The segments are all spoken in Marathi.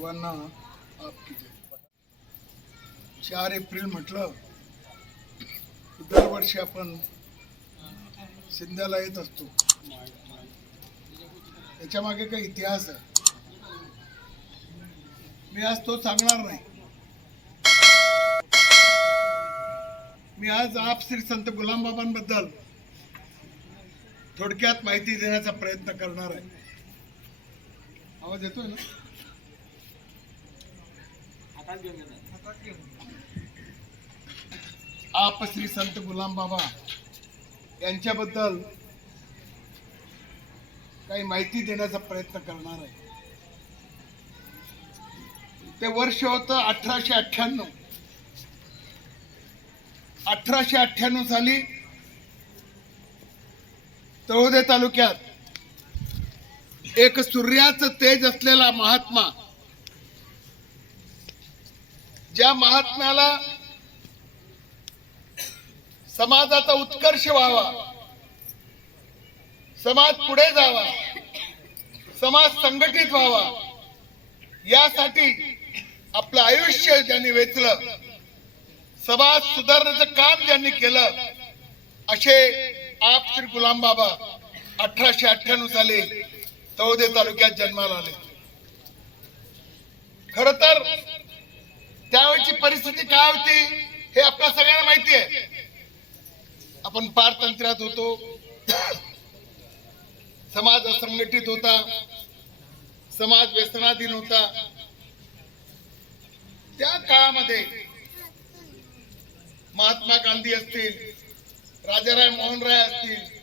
सर्वांना आपकी जय. चार एप्रिल म्हटलं दरवर्षी आपण सिंध्याला येत असतो. त्याच्यामागे काही इतिहास आहे. मी आज तो सांगणार नाही. मी आज आप श्री संत गुलामबाबांबद्दल थोडक्यात माहिती देण्याचा प्रयत्न करणार आहे. आवाज येतोय ना? आप श्री संत गुलाम बाबा यांच्याबद्दल काही माहिती देण्याचा प्रयत्न करणार आहे. ते वर्ष होतं अठराशे अठ्ठ्याण्णव. अठराशे अठ्ठ्याण्णव साली तळोदे तालुक्यात एक सूर्याचं तेज असलेला महात्मा ज्या महात्म्याला समाजाचा उत्कर्ष व्हावा समाज पुढे जावा समाज संघटित व्हावा यासाठी आपलं आयुष्य ज्यांनी वेचलं समाज सुधारण्याचं काम ज्यांनी केलं असे आप श्री गुलाम बाबा अठराशे अठ्ठ्याण्णव साली तळोदे तालुक्यात जन्माला आले. खर तर त्यावेळची परिस्थिती काय होती हे आपल्या सगळ्यांना माहिती आहे. आपण पारतंत्र्यात होतो. समाज असंघटित होता. समाज व्यसनाधीन होता. त्या काळामध्ये महात्मा गांधी असतील राजाराय मोहन राय असतील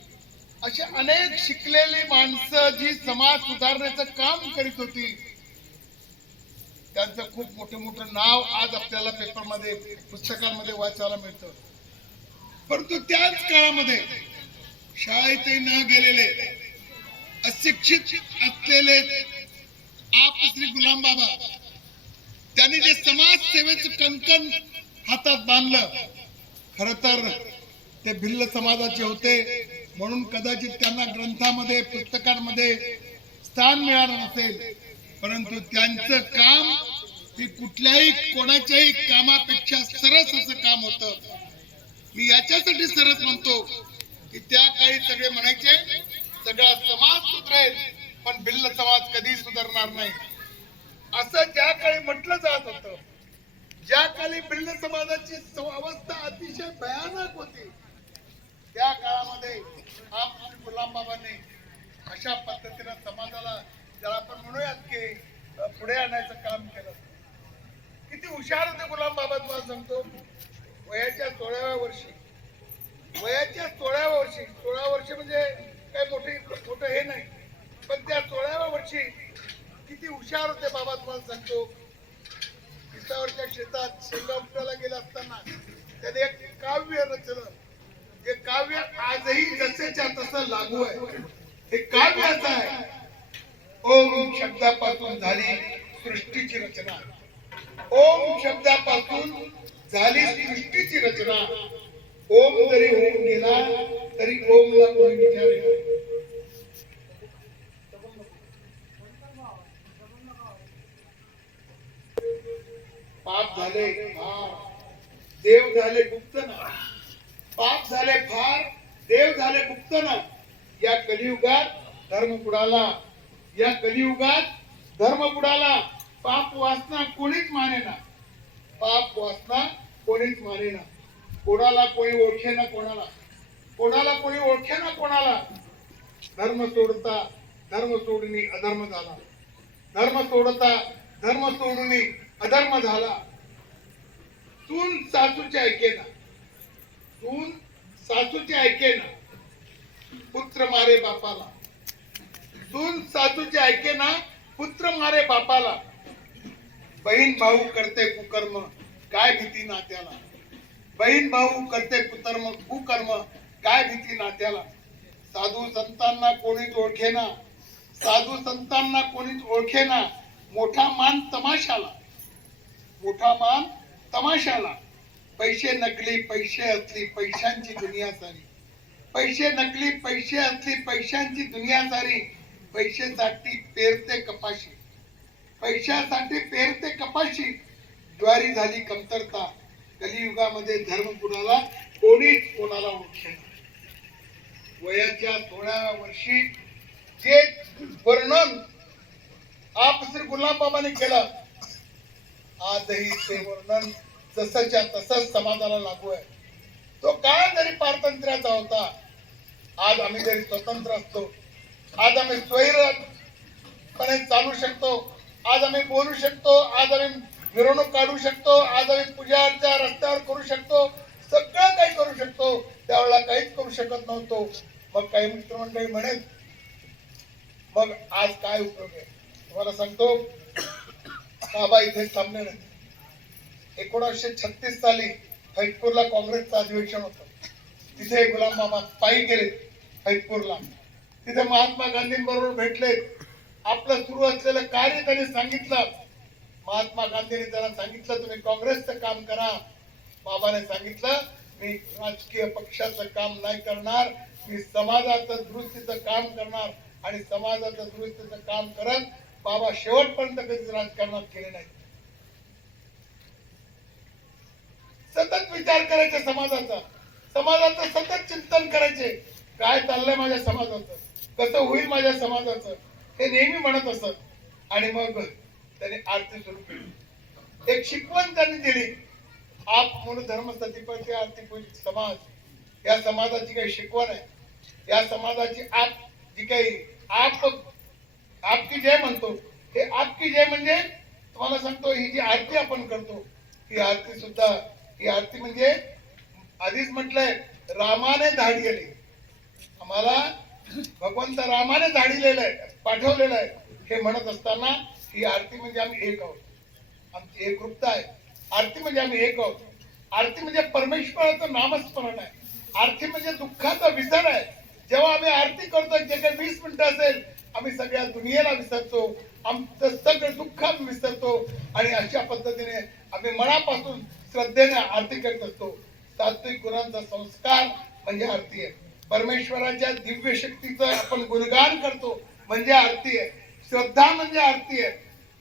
अशी अनेक शिकलेली माणसं जी समाज सुधारण्याचं काम करीत होती त्यांचं खूप मोठं मोठं नाव आज आपल्याला पेपरमध्ये पुस्तकांमध्ये वाचायला मिळतं. परंतु त्याच काळामध्ये शाळेतही न गेलेले अशिक्षित असलेले आप श्री गुलाम बाबा त्यांनी जे समाज सेवेचं कंकण हातात बांधलं खर तर ते भिल्ल समाजाचे होते. म्हणून कदाचित त्यांना ग्रंथामध्ये पुस्तकांमध्ये स्थान मिळालं नसेल. परंतु त्यांचं काम हे कुठल्याही कोणाच्याही कामापेक्षा सरस असं काम होतं. मी याच्यासाठी सरस म्हणतो की त्या काळी सगळे म्हणायचे सगळा समाज सुधरेल पण भिल्ल समाज कधी सुधारणार नाही. असं ज्या काळी म्हटलं जात होतं ज्या काळी भिल्ल समाजाची अवस्था अतिशय भयानक होती त्या काळामध्ये आप गुलामबाबाने गुलाम बाबांनी अशा पद्धतीनं समाजाला ज्याला आपण म्हणूयात की पुढे आणायचं काम केलं. किती हुशार होते गुलाम बाबा तुम्हाला सांगतो. वयाच्या सोळाव्या वर्षी. वयाच्या सोळाव्या वर्षी. सोळा वर्ष म्हणजे काही मोठे मोठं हे नाही. पण त्या सोळाव्या वर्षी किती हुशार होते बाबा तुम्हाला सांगतो. पिसावरच्या शेतात शेंगा उपटायला गेला असताना त्याने एक काव्य रचलं. हे काव्य आजही जसेच्या तसं लागू आहे. हे काव्य असं आहे. ओम शब्दापासून झाली सृष्टीची रचना. ओम शब्दापासून झाली सृष्टीची रचना. ओम जरी होऊन गेला तरी ओमला कोणी विचारेल पाप झाले फार देव झाले गुप्त ना पाप झाले फार देव झाले गुप्त ना या कलियुगात धर्म बुडाला या कलियुगात धर्म बुडाला पाप वासना कोणीच मानेना पाप वासना कोणीच मानेना कोणाला कोणी ओळखे ना कोणाला. कोणाला कोणी ओळखे ना कोणाला. धर्म सोडता धर्म सोडणी अधर्म झाला. धर्म सोडता धर्म सोडणी अधर्म झाला. सून सासूचे ऐकेना. सून सासूचे ऐकेना. पुत्र मारे बापाला. सून सासूचे ऐकेना पुत्र मारे बापाला. बहीण भाऊ करते कुकर्म काय भीती नात्याला? बहीण भाऊ करते कुतर्म कुकर्म काय भीती नात्याला? साधू संतांना कोणीच ओळखेना? साधू संतांना कोणीच ओळखेना? मोठा मान तमाशाला. मोठा मान तमाशाला. पैसे नकली पैसे असली पैशांची दुनिया सारी. पैसे नकली पैसे असली पैशांची दुनिया सारी. पैशासाठी पेरते कपाशी. पैशासाठी पेरते कपाशी. ज्वारी झाली कमतरता. कलियुगामध्ये धर्म कुणाला? कोणीच कोणाला ओळखे वयाच्या थोड्या वर्षी जे वर्णन आप श्री गुलाम बाबाने केलं आजही ते वर्णन जसच्या तसंच समाजाला लागू आहे. तो काळ जरी पारतंत्र्याचा होता आज आम्ही जरी स्वतंत्र असतो आज आम्ही स्वैरपणे चालू शकतो आज आम्ही बोलू शकतो आज आम्ही मिरवणूक काढू शकतो आज आम्ही पूजा अर्चा रस्त्यावर करू शकतो सगळं काही करू शकतो. त्यावेळेला काहीच करू शकत नव्हतो. मग काही मित्रमंडळी म्हणेल मग आज काय उपयोग आहे? तुम्हाला सांगतो बाबा इथे थांबले नाही. एकोणीसशे छत्तीस साली फैजपूरला काँग्रेसचं अधिवेशन होतं. तिथे गुलाम मामा पायी गेले फैजपूरला तिथे महात्मा गांधींबरोबर भेटले आपलं सुरू असलेलं कार्य त्यांनी सांगितलं. महात्मा गांधींनी त्यांना सांगितलं तुम्ही काँग्रेसचं काम करा. बाबाने सांगितलं मी राजकीय पक्षाचं काम नाही करणार मी समाजाचं दुरुस्तीचं काम करणार आणि समाजाचं दुरुस्तीचं काम करत बाबा शेवटपर्यंत कधीच राजकारणात केले नाही सतत विचार करायचे समाजाचा. समाजाचं सतत चिंतन करायचे. काय चाललंय माझ्या समाजाचं? कसं होईल माझ्या समाजाचं? हे नेहमी म्हणत असत. आणि मग त्यांनी आरती सुरू केली. एक शिकवण त्यांनी दिली. आप म्हणून धर्म सतीपती आरती पूजित समाज. या समाजाची काही शिकवण आहे. या समाजाची आप जी काही आप आपकी जय म्हणतो. हे आपकी जय म्हणजे तुम्हाला सांगतो ही जी आरती आपण करतो ही आरती सुद्धा ही आरती म्हणजे आधीच म्हटलंय रामाने धाडलेली आम्हाला भगवंत रामाने धाडी लिहिलंय पाठवलेलं आहे. हे म्हणत असताना ही आरती म्हणजे आम्ही एक आहोत. आमची एकरूपता आहे. आरती म्हणजे आम्ही एक आहोत. आरती म्हणजे परमेश्वराचं नामस्मरण आहे. आरती म्हणजे दुःखाचा विसर आहे. जेव्हा आम्ही आरती करतो जे काही वीस मिनिटं असेल आम्ही सगळ्या दुनियेला विसरतो. आमचं सगळं दुःख आम्ही विसरतो. आणि अशा पद्धतीने आम्ही मनापासून श्रद्धेने आरती करत असतो. सात्विक गुणांचा संस्कार म्हणजे आरती आहे. परमेश्वराच्या दिव्य शक्तीचं आपण गुणगान करतो. म्हणजे आरती आहे. श्रद्धा म्हणजे आरती आहे.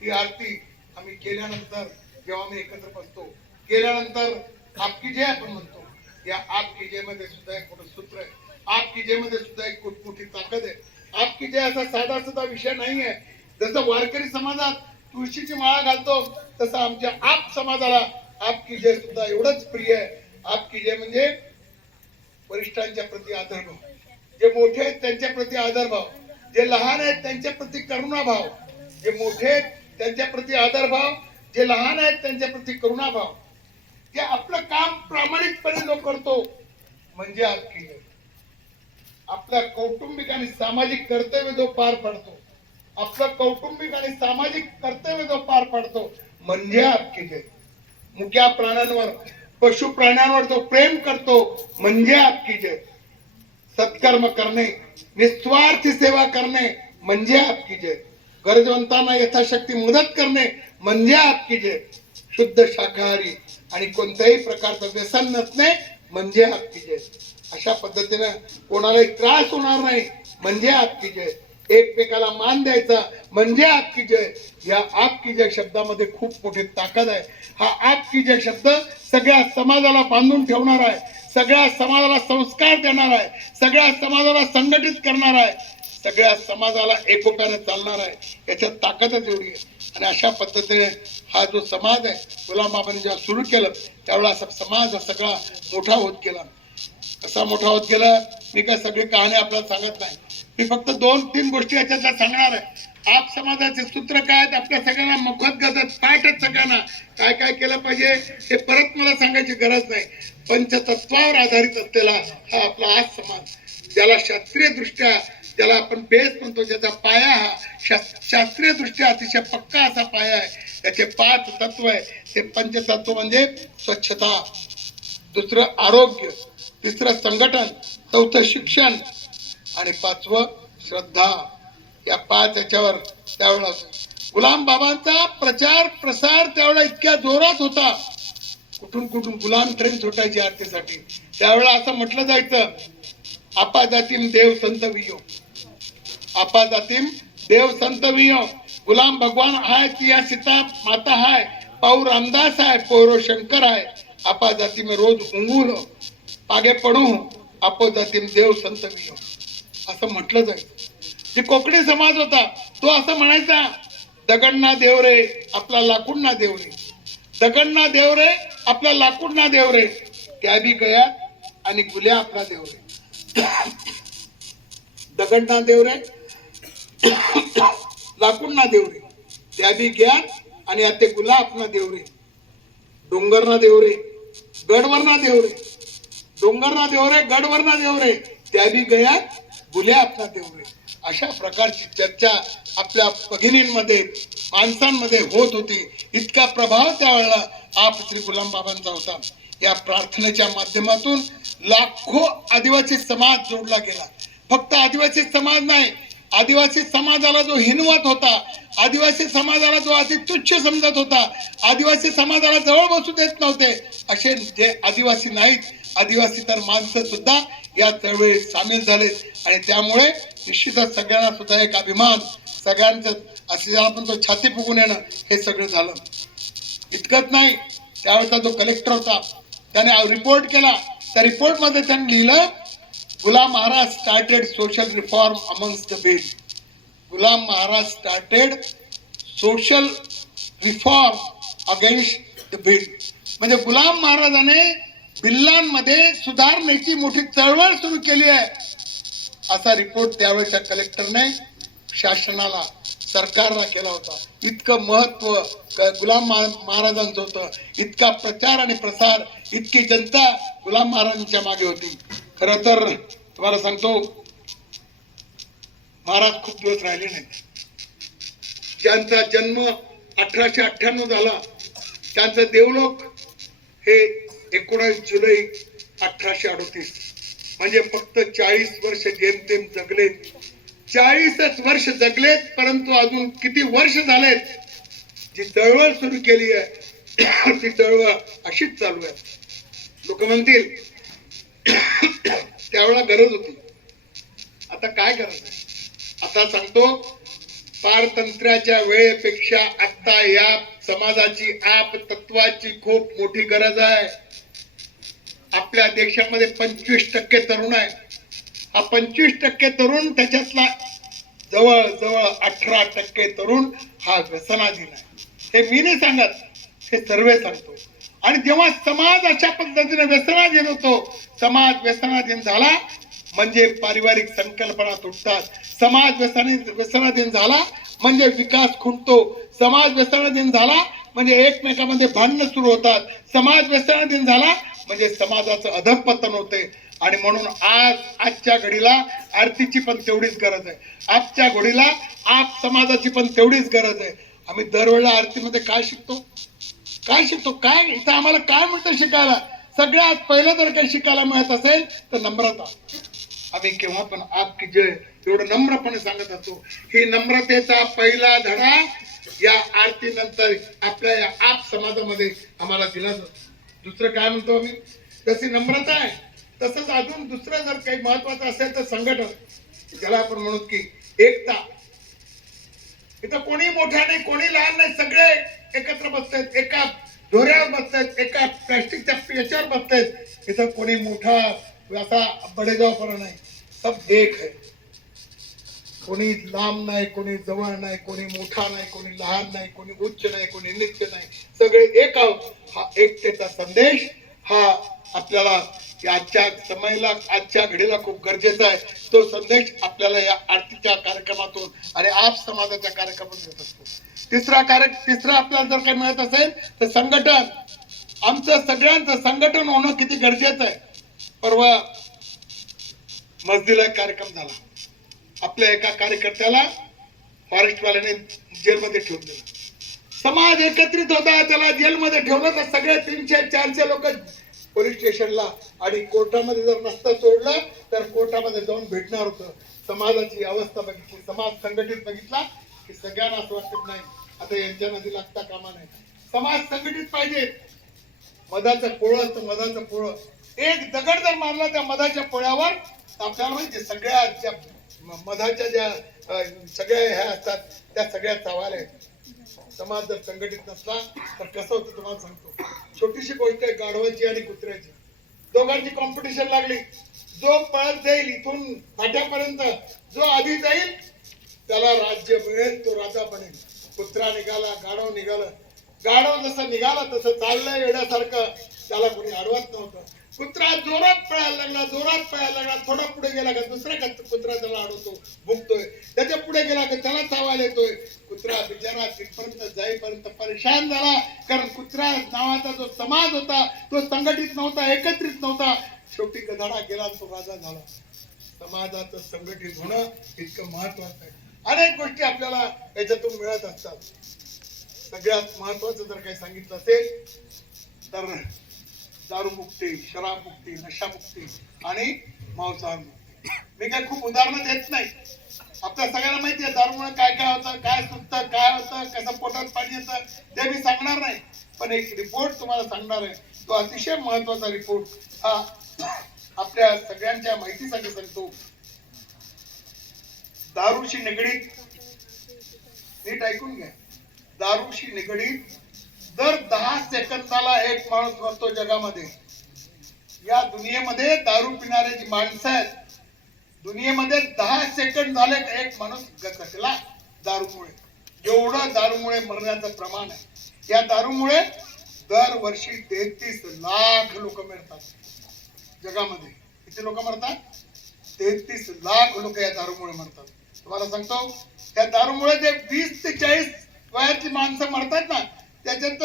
ही आरती आम्ही केल्यानंतर जेव्हा आम्ही एकत्र बसतो केल्यानंतर आपकी जय आपण म्हणतो. या आपकी जयमध्ये सुद्धा एक मोठं सूत्र आहे. आपकी जयमध्ये सुद्धा एक खूप मोठी ताकद आहे. आपकी जय असा साधा सुद्धा विषय नाही आहे. जसं वारकरी समाजात तुळशीची माळा घालतो तसं आमच्या आप समाजाला आपकी जय सुद्धा एवढंच प्रिय आहे. आपकी जय म्हणजे वरिष्ठांच्या प्रती आदरभाव. जे मोठे आहेत त्यांच्या प्रती आदरभाव. जे लहान आहेत त्यांच्या प्रती करुणाभाव. जे मोठे आहेत त्यांच्या प्रती आदरभाव. जे लहान आहेत त्यांच्या प्रती करुणाभाव. जे आपलं काम प्रामाणिकपणे जो करतो म्हणजे आपली जय आपल्या कौटुंबिक आणि सामाजिक कर्तव्य जो पार पडतो आपलं कौटुंबिक आणि सामाजिक कर्तव्य जो पार पडतो म्हणजे आपकी जय मुक्या प्राण्यांवर पशु प्राण्यांवर जो प्रेम करतो म्हणजे आपकी जय सत्कर्म करणे निस्वार्थी सेवा करणे म्हणजे आपकी जय. गरजवंतांना यथाशक्ती मदत करणे म्हणजे आपकी जय. शुद्ध शाकाहारी आणि कोणत्याही प्रकारचं व्यसन नसणे म्हणजे आपकी जय. अशा पद्धतीनं कोणालाही त्रास होणार नाही म्हणजे आपकी जय. एकमेकाला मान द्यायचा म्हणजे आपकी जय. या आपकी जय शब्दामध्ये खूप मोठी ताकद आहे. हा आपकी जय शब्द सगळ्या समाजाला बांधून ठेवणार आहे. सगळ्या समाजाला संस्कार देणार आहे. सगळ्या समाजाला संघटित करणार आहे. सगळ्या समाजाला एकोप्याने चालणार आहे. याच्यात ताकदच एवढी आहे. आणि अशा पद्धतीने हा जो समाज आहे गुलाम बाबांनी जेव्हा सुरू केलं त्यावेळेला असा समाज हा सगळा मोठा होत गेला. कसा मोठा होत गेला मी काय सगळी कहाणी आपल्याला सांगत नाही. मी फक्त दोन तीन गोष्टी याच्यातल्या सांगणार आहे. आप समाजाचे सूत्र काय आहेत? आपल्या सगळ्यांना मोफत गजत पाठच सगळ्यांना. काय काय केलं पाहिजे? हे परत मला सांगायची गरज नाही. पंचतत्वावर आधारित असलेला हा आपला आज समाज. ज्याला शास्त्रीय दृष्ट्या ज्याला आपण बेस म्हणतो ज्याचा पाया हा शा शास्त्रीय दृष्ट्या अतिशय पक्का असा पाया आहे. त्याचे पाच तत्व आहे ते पंचतत्व म्हणजे स्वच्छता. दुसरं आरोग्य. तिसरं संघटन. चौथं शिक्षण. आणि पाचवं श्रद्धा. या पाच याच्यावर त्यावेळेला गुलाम बाबांचा प्रचार प्रसार त्यावेळेला इतक्या जोरात होता. कुठून कुठून गुलाम ट्रेन सुटायची आरतीसाठी. त्यावेळेला असं म्हटलं जायचं आपा जातीम देव संत वियो आपा जातीम देव संत वियो गुलाम भगवान हाय तिया सीता माता हाय पाऊ रामदास आहे पौरो शंकर आहे आपा जाती में रोज उंगूल पागे पडू आपो जाती देव संत वियो असं म्हटलं जाईल जे कोकणी समाज होता तो असं म्हणायचा दगडना देवरे आपला लाकूड ना देवरे. दगडना देवरे आपला लाकूड ना देवरे. त्या बी गयात आणि गुल्या आपला देवरे. दगडना देवरे लाकूड ना देवरे. त्या बी ज्ञान आणि आता गुला आपला देवरे. डोंगरना डोंगर ना देवरे. गडवर ना देवरे डोंगर ना गडवर ना त्या बी गयात गुल्या आपला देवरे. अशा प्रकारची चर्चा आपल्या भगिनींमध्ये माणसांमध्ये होत होती. इतका प्रभाव त्यावेळेला आप श्री गुलामबाबांचा होता. या प्रार्थनेच्या माध्यमातून लाखो आदिवासी समाज जोडला गेला. फक्त आदिवासी समाज नाही आदिवासी समाजाला जो हिनवत होता आदिवासी समाजाला जो अति तुच्छ समजत होता आदिवासी समाजाला जवळ बसू देत नव्हते असे जे आदिवासी नाहीत आदिवासी तर माणसं सुद्धा या चळवळीत सामील झालेत आणि त्यामुळे निश्चितच सगळ्यांना सुद्धा एक अभिमान सगळ्यांचं असे आपण तो छाती फुगून येणं हे सगळं झालं. इतकंच नाही त्यावेळेचा जो कलेक्टर होता त्याने रिपोर्ट केला. त्या रिपोर्टमध्ये त्यांनी लिहिलं Ghulam Maharaj started social reform amongst the Bhil Ghulam Maharaj started social reform against the Bhil म्हणजे गुलाम महाराजाने बिल्लांमध्ये सुधारणेची मोठी चळवळ सुरू केली आहे. असा रिपोर्ट त्यावेळेच्या कलेक्टरने शासनाला सरकारला केला होता. इतकं महत्त्व गुलाम महाराजांचं होतं. इतका प्रचार आणि प्रसार इतकी जनता गुलाम महाराजांच्या मागे होती. खर तर तुम्हाला सांगतो महाराज खूप दिवस राहिले नाहीत. ज्यांचा जन्म अठराशे अठ्ठ्याण्णव झाला त्यांचं देवलोक हे एकोणास जुलै अठराशे अडोतीस. म्हणजे फक्त चाळीस वर्ष जेमतेम जगलेत. चाळीसच वर्ष जगलेत परंतु अजून किती वर्ष झालेत? जी चळवळ सुरू केली आहे ती चळवळ अशीच चालू आहे. लोक म्हणतील त्यावेळेला गरज होती. आता काय गरज आहे? आता सांगतो पारतंत्र्याच्या वेळेपेक्षा आता या समाजाची आप तत्वाची खूप मोठी गरज आहे. आपल्या देशामध्ये पंचवीस टक्के तरुण आहे हा पंचवीस टक्के तरुण त्याच्यातला जवळ जवळ अठरा टक्के तरुण हा व्यसनाधीन आहे. हे मी नाही सांगत हे सर्वे सांगतो. आणि जेव्हा समाज अशा पद्धतीने व्यसनाधीन होतो समाज व्यसनाधीन झाला म्हणजे पारिवारिक संकल्पना तुटतात. समाज व्यसनी व्यसनाधीन झाला म्हणजे विकास खुंटतो. समाज व्यसनाधीन झाला म्हणजे एकमेकामध्ये भांडणं सुरू होतात. समाज व्यसनाधीन झाला म्हणजे समाजाचं अधपतन होते. आणि म्हणून आज आजच्या घडीला आरतीची पण तेवढीच गरज आहे. आजच्या घडीला आप समाजाची पण तेवढीच गरज आहे. आम्ही दरवेळेला आरतीमध्ये काय शिकतो? काय शिकतो? काय? इथं आम्हाला काय मिळतं शिकायला? सगळ्यात पहिलं जर काही शिकायला मिळत असेल तर नम्रता. आम्ही केव्हा पण आप की जय एवढं नम्रपणे सांगत असतो. ही नम्रतेचा पहिला धडा या आरती नंतर आपल्या या आप समाजामध्ये आम्हाला दिला जातो. दुसरं काय म्हणतो आम्ही तशी नम्रता आहे. तसंच अजून दुसरं जर काही महत्वाचं असेल तर संघटन ज्याला आपण म्हणू की एकता. इथं कोणी मोठा नाही कोणी लहान नाही सगळे एकत्र बसतायत एका ढोऱ्यावर बसतायत एका प्लॅस्टिकच्या याच्यावर बसतायत इथं कोणी मोठा असा बडेजावपणा नाही. सब एक आहे. कोणी लांब नाही कोणी जवळ नाही कोणी मोठा नाही कोणी लहान नाही कोणी उच्च नाही कोणी नित्य नाही. सगळे एक आहोत. हा एकतेचा संदेश हा आपल्याला आजच्या समयाला आजच्या घडीला खूप गरजेचा आहे. तो संदेश आपल्याला या आरतीच्या कार्यक्रमातून आणि आप समाजाच्या कार्यक्रमातून येत असतो. तिसरा कार्य तिसरा आपल्याला जर काही मिळत असेल तर संघटन. आमचं सगळ्यांचं संघटन होणं किती गरजेचं आहे. परवा मस्जिदला एक कार्यक्रम झाला. आपल्या एका कार्यकर्त्याला फॉरेस्टवाल्याने जेलमध्ये ठेवून दिलं. समाज एकत्रित होता त्याला जेलमध्ये ठेवलं तर सगळे तीनशे चारशे लोक पोलीस स्टेशनला आणि कोर्टामध्ये जर नसतं सोडलं तर कोर्टामध्ये जाऊन भेटणार होतं. समाजाची अवस्था बघितली समाज संघटित बघितला की सगळ्यांना असं वाटत नाही. आता यांच्या नदी लागता कामा नाही समाज संघटित पाहिजे. मधाचं पोळं असतं मधाचं पोळं एक दगड जर मारला त्या मधाच्या पोळ्यावर आपल्याला माहिती सगळ्या ज्या मधाच्या ज्या सगळ्या ह्या असतात त्या सगळ्या चावाल्या आहेत. समाज जर संघटित नसला तर कसं होतं तुम्हाला सांगतो. छोटीशी गोष्ट आहे गाढवाची आणि कुत्र्याची. दोघांची कॉम्पिटिशन लागली. जो पळत जाईल इथून फाट्यापर्यंत जो आधी जाईल त्याला राज्य मिळेल तो राजा बनेल. कुत्रा निघाला गाढव निघाला. गाढव जसं निघाला तसं चाललंय येण्यासारखं त्याला कोणी अडवत नव्हतं. कुत्रा जोरात पळायला लागला जोरात पळायला लागला थोडा पुढे गेला का दुसरा का- कुत्रा त्याला अडवतो भुकतोय. त्याच्या पुढे गेला का त्याला चावायला येतोय. कुत्रा बिचारा तिथपर्यंत जाईपर्यंत परेशान झाला कारण कुत्रा नावाचा जो समाज होता तो संघटित नव्हता एकत्रित नव्हता. शेवटी गधाडा गेला तो राजा झाला. समाजाचं संघटित होणं इतकं महत्वाचं आहे. अनेक गोष्टी आपल्याला याच्यातून मिळत असतात. सगळ्यात महत्वाचं जर काही सांगितलं असेल तर दारूमुक्ती शराबमुक्ती नशामुक्ती आणि मांसाहार मुक्ती. मी काय खूप उदाहरणं देत नाही. आपल्या सगळ्यांना माहिती आहे दारूमुळे काय काय होतं काय सुटतं काय होतं कसं पोटात पाणी येतं ते मी सांगणार नाही. पण एक रिपोर्ट तुम्हाला सांगणार आहे. तो अतिशय महत्त्वाचा रिपोर्ट हा आपल्या सगळ्यांच्या माहितीसाठी सांगतो. दारूशी निगडीत नीट ऐकून घ्या. दारूशी निगडीत दर दहा सेकंदाला एक माणूस मरतो जगामध्ये. या दुनियेमध्ये दारू पिणारे जी माणसं आहेत दुनियेमध्ये दहा सेकंद झाले का एक माणूस गचकला दारूमुळे? एवढं दारूमुळे मरण्याचं प्रमाण आहे. या दारूमुळे दरवर्षी तेहतीस लाख लोक मिळतात जगामध्ये. किती लोक मरतात? तेहतीस लाख लोक या दारूमुळे मरतात. तुम्हाला सांगतो त्या दारूमुळे जे वीस ते चाळीस वयाची माणसं मरतात ना त्याच्यात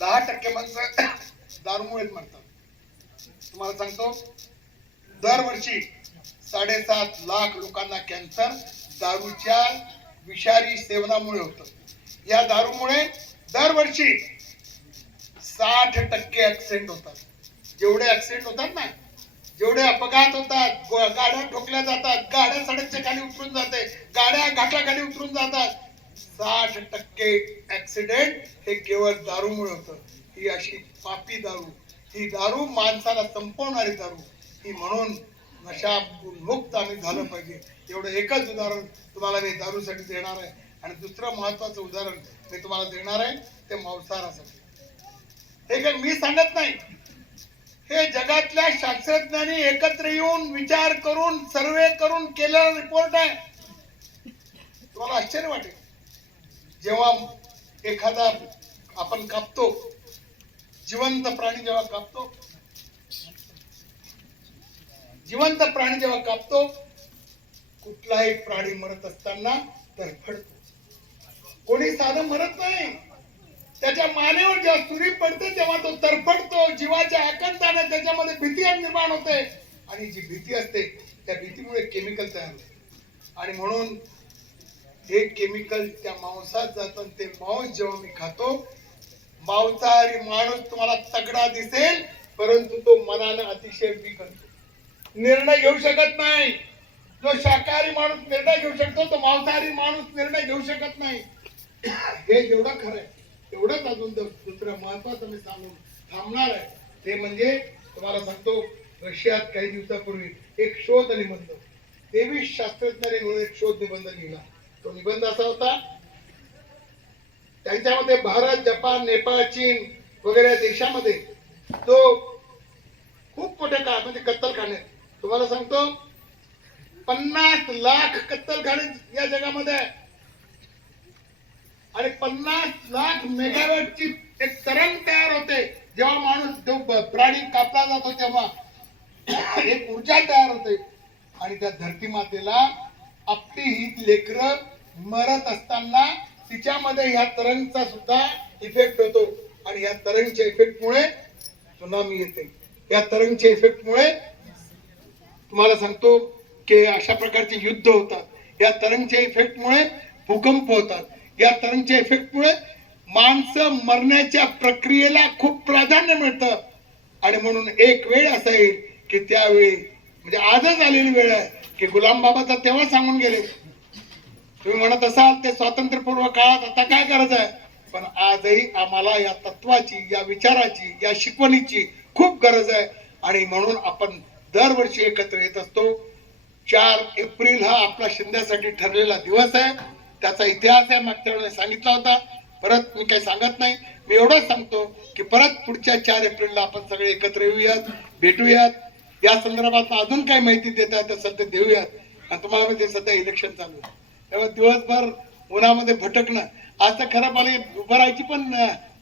दहा टक्के माणसं दारूमुळेच मरतात. तुम्हाला सांगतो दरवर्षी साडेसात लाख लोकांना कॅन्सर दारूच्या विषारी सेवनामुळे होतं. या दारूमुळे दरवर्षी साठ टक्के ऍक्सिडेंट होतात. जेवढे ऍक्सिडेंट होतात ना जेवढे अपघात होतात गाड्या ठोकल्या जातात गाड्या सडकच्या खाली उतरून जाते गाड्या घाटाखाली उतरून जातात साठ टक्के ऍक्सिडेंट हे केवळ दारूमुळे होतं. ही अशी पापी दारू. ही दारू माणसाला संपवणारी दारू. ही म्हणून नशा मुक्त आम्ही झालं पाहिजे. एवढं एकच उदाहरण तुम्हाला मी दारूसाठी देणार आहे. आणि दुसरं महत्वाचं उदाहरण मी तुम्हाला देणार आहे ते मांसाहारासाठी. हे काय मी सांगत नाही. हे जगातल्या शास्त्रज्ञांनी एकत्र येऊन विचार करून सर्वे करून केलेला रिपोर्ट आहे. तुम्हाला आश्चर्य वाटेल. जेव्हा एखादा आपण कापतो जिवंत प्राणी जेव्हा कापतो जिवंत प्राणी जेव्हा कापतो कुठलाही प्राणी मरत असताना तरफडतो कोणी साधं मरत नाही. त्याच्या मानेवर जेव्हा सुरी पडते तेव्हा तो तरफडतो जीवाच्या आकंताने त्याच्यामध्ये भीती निर्माण होते. आणि जी भीती असते त्या भीतीमुळे केमिकल तयार होते. आणि म्हणून हे केमिकल त्या मांसात जातं ते मांस जेव्हा मी खातो मांसाहारी माणूस तुम्हाला तगडा दिसेल परंतु तो मनानं अतिशय वीक असतो निर्णय घेऊ शकत नाही. जो शाकाहारी माणूस निर्णय घेऊ शकतो तो मांसाहारी माणूस निर्णय घेऊ शकत नाही. हे जेवढं खरं आहे तेवढंच अजून दुसरं महत्वाचं मी सांगून थांबणार आहे. ते म्हणजे तुम्हाला सांगतो रशियात काही दिवसापूर्वी एक शोध निबंध तेवीस शास्त्रज्ञांनी म्हणून एक शोध निबंध लिहिला. तो निबंध असा होता त्यांच्यामध्ये भारत जपान नेपाळ चीन वगैरे या देशामध्ये तो खूप मोठे का म्हणजे कत्तलखाने तुम्हाला सांगतो पन्नास लाख कत्तलखाने या जगामध्ये आहे. आणि पन्नास लाख मेगावॅटची एक तरंग तयार होते. जेव्हा माणूस जो प्राणी कापला जातो तेव्हा एक ऊर्जा तयार होते. आणि त्या धरती मातेला आपली ही लेकरं मरत असताना तिच्यामध्ये ह्या तरंगचा सुद्धा इफेक्ट होतो. आणि या तरंगच्या इफेक्टमुळे सुनामी येते. या तरंगच्या इफेक्टमुळे तुम्हाला सांगतो की अशा प्रकारचे युद्ध होतात. या तरंगच्या इफेक्टमुळे भूकंप होतात. या तरंगच्या इफेक्टमुळे माणसं मरण्याच्या प्रक्रियेला खूप प्राधान्य मिळतं. आणि म्हणून एक वेळ असा येईल की त्यावेळी म्हणजे आजच आलेली वेळ आहे की गुलाम बाबा तर तेव्हा सांगून गेले. तुम्ही म्हणत असाल ते स्वातंत्र्यपूर्व काळात आता काय गरज आहे? पण आजही आम्हाला या तत्वाची या विचाराची या शिकवणीची खूप गरज आहे. आणि म्हणून आपण दरवर्षी एकत्र येत असतो. चार एप्रिल हा आपला शिंद्यासाठी ठरलेला दिवस आहे. त्याचा इतिहास आहे मागच्या वेळेला सांगितला होता. परत मी काही सांगत नाही. मी एवढंच सांगतो की परत पुढच्या चार एप्रिलला आपण सगळे एकत्र येऊयात भेटूयात. या संदर्भात अजून काही माहिती देता येत असेल तर देऊयात. आणि तुम्हाला माहिती सध्या इलेक्शन चालू आहे. त्यामुळे दिवसभर उन्हामध्ये भटकणं आज तर खरं मला उभं राहायची पण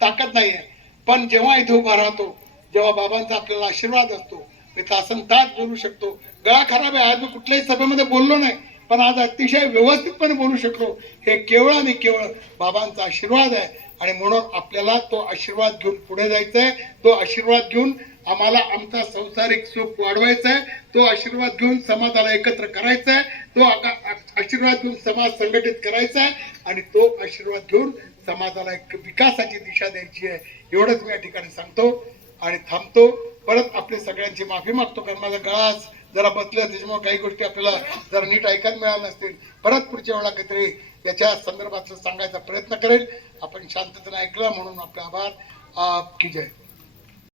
ताकद नाही आहे पण जेव्हा इथे उभा राहतो जेव्हा बाबांचा आपल्याला आशीर्वाद असतो मी तासन तास बोलू शकतो. गळा खराब आहे आज मी कुठल्याही सभेमध्ये बोललो नाही पण आज अतिशय व्यवस्थितपणे बोलू शकलो. हे केवळ आणि केवळ बाबांचा आशीर्वाद आहे. आणि म्हणून आपल्याला तो आशीर्वाद घेऊन पुढे जायचंय. तो आशीर्वाद घेऊन आम्हाला आमचा संसारिक सुख वाढवायचा आहे तो आशीर्वाद घेऊन समाजाला एकत्र करायचा आहे तो आका- आशीर्वाद घेऊन समाज संघटित करायचा आहे आणि तो आशीर्वाद घेऊन समाजाला एक विकासाची दिशा द्यायची आहे. एवढंच मी या ठिकाणी सांगतो आणि थांबतो. परत आपले सगळ्यांची माफी मागतो कारण माझा गळाच जरा बसल्या त्याच्यामुळे काही गोष्टी आपल्याला जर नीट ऐकायला मिळाल्या नसतील परत पुढच्या वेळा काहीतरी याच्या संदर्भात सांगायचा प्रयत्न करेल. आपण शांततेने ऐकलं म्हणून आपले आभार. आप की जय.